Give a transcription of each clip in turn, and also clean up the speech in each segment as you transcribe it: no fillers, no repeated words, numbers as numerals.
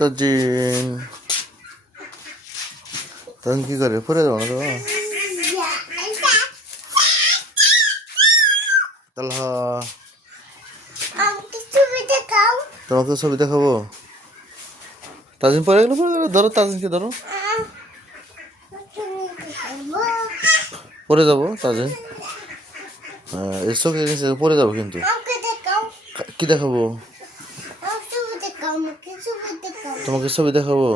তাজিন তখন কি করে পরে যাবো না তো তাহলে তোমাকে ছবি দেখাবো তাজিন পরে গেলো ধরো তাজিনকে ধরো পরে যাবো তাজিন এসব পরে যাবো কিন্তু কি দেখাবো তোমাকে ছবি দেখাবো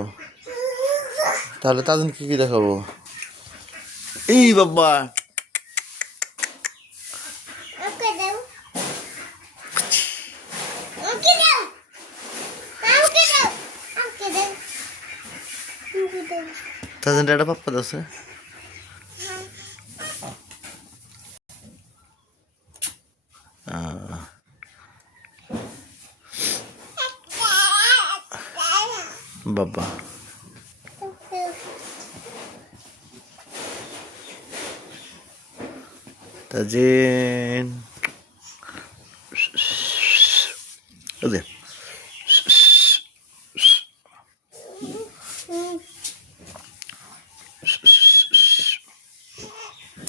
তাহলে তাজিনকে কি দেখাবো এই বাবা তাজিন একটা পাপ্পা আছে বাবা তাজিন ওদের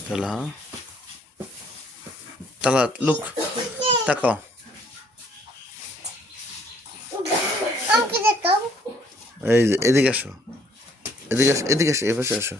তালা তালা লুক তাকাও এই যে এদিকে আসো এদিকে আসো এদিকে আসো এপাশে আসো